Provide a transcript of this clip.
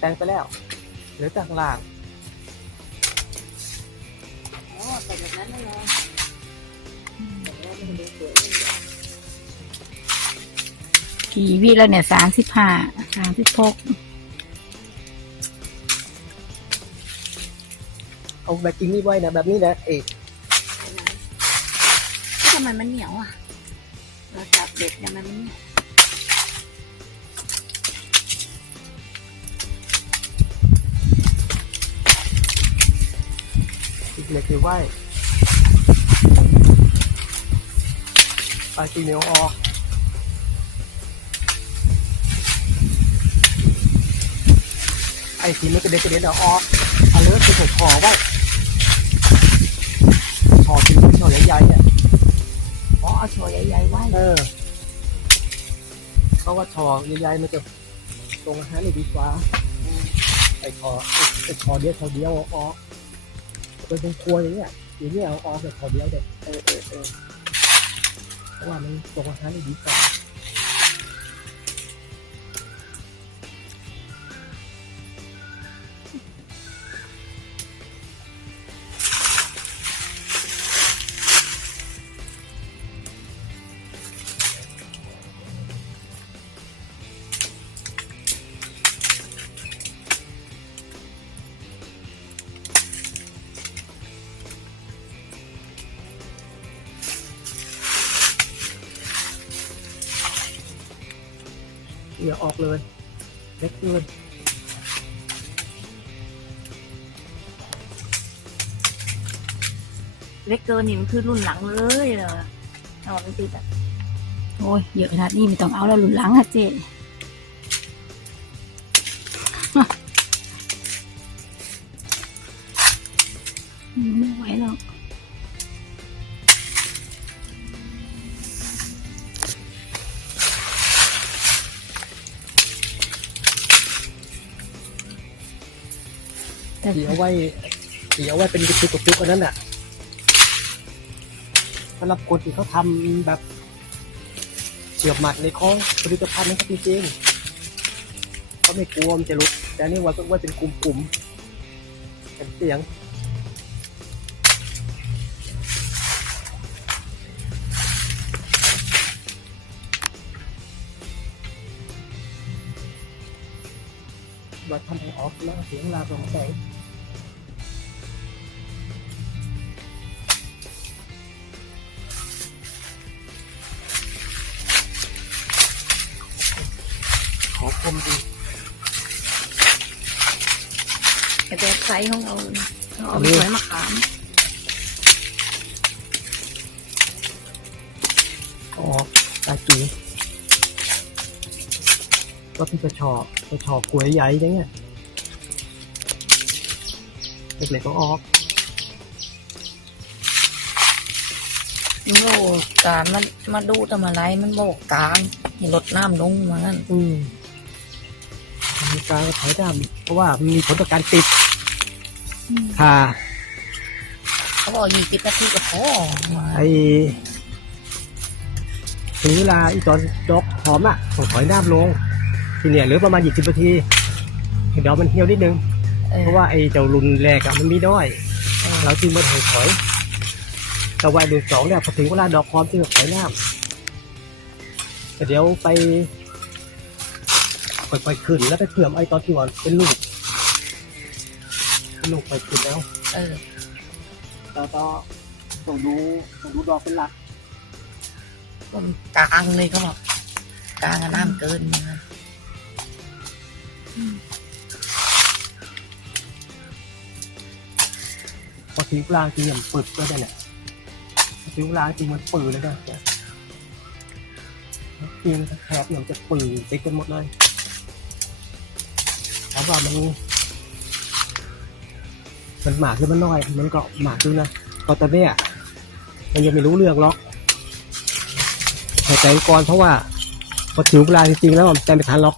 แต่งไปแล้วเหลือแต่ข้างล่างอ๋อแต่แบบนั้นนั่นแหละแต่ว่ามันดูสวยดีอะกี่วิแล้วเนี่ยสามสิบห้าสามสิบหกเอาแบบจริงนี่ไว้นะแบบนี้นะเอกทำไมมันเหนียวอะเราจับเด็กทำไมมันเหนียว เหล็กอยู่ไว้ปลายตีเหนียวออกไอ้ทีนี้กระเด็นกระเด็นเอาออกเอาเลือดไปถูกคอไว้คอกินเป็นช่อใหญ่ๆเนี่ยอ๋อเอาชัวใหญ่ๆไว้เออเพราะว่าชอใหญ่ๆมันจะตรงอาหารได้ดีกว่าไอ้คอไอ้คอเดียวคอเดียวเอาออก เป็นตรงครัวอย่างเงี้ยอย่างเงี้ยเอาออกแบบขอเดียวเด็กเออเออเออเพราะว่ามันตรงอาหารได้ดีกว่า อย่าออกเลยเล็กเกินเล็กเกินนี่มันคือรุ่นหลังเลยเหรอเอามันคือแบบโอ้ยเยอะขนาดนี้ไม่ต้องเอาแล้วหลุนหลังค่ะเจ๊ แต่ตีเอาไว้ตีเอาไว้เป็นกระปุกกระปุกอันนั้นน่ะสำหรับคนที่เขาทำแบบเฉียบหมัดในคล้องผลิตภัณฑ์นั้นเขาจริงๆเขาไม่กลัวมันจะหลุด แต่นี่ว่าต้องไว้เป็นกลุ่มๆเป็นเสียง มาทำให้ออกแล้วเสียงลาตรงแสงขอคมดีแต่แบบไซส์ของเราเราเอาไปสวยมะขามออกตากีก็ที่จะชอบ จะชอบกล้วยใหญ่อย่างเงี้ยเล็กๆก็ออกโลการมันมาดูทำอะไรมันบอกการให้ลดน้ำลงมานั่นอืมมีการถอยดำเพราะว่ามันมีผลต่อการติดค่ะเขาบอกยี่สิบนาทีก็พอมาไอถึงเวลาอีตอนดอกหอมอะต้องถอยน้ำลง ทีเนี่ยเหลือประมาณยี่สิบนาทีเดี๋ยวมันเหี่ยวนิดนึงเออเพราะว่าไอ้เจ้ารุนแรกอะมันมีน้อยเออเราจึงมาถอยถอย แต่ว่าเดือนสองเนี่ยพอถึงเวลาดอกหอมจึงถอยน้ำแต่เดี๋ยวไปค่อยๆขึ้นแล้วไปเผื่อมไอ้ตอนที่ว่าเป็นลูกเป็นลูกไปขึ้นแล้วเออแล้วก็ต้องดูต้องดูดอกเป็นหลักผมกลางเลยเขาบอกกลางอะน้ำเกินมา พอถึงกลางจริงมันปึดก็ได้เนี่ยพอถึงกลางจริงมันปืดเลยนะเนี่ยจริงแคบเนี่ยมันจะปืดติดกันหมดเลยแต่ว่ามันมันหมากคือมันน้อย มันก็หมากดูนนะก็ตอนนี้ยมันยังไม่รู้เรื่องหรอกแต่ใจก่อนเพราะว่าพอถึงเวลาจริงๆแล้วมันใจไม่ทันหรอก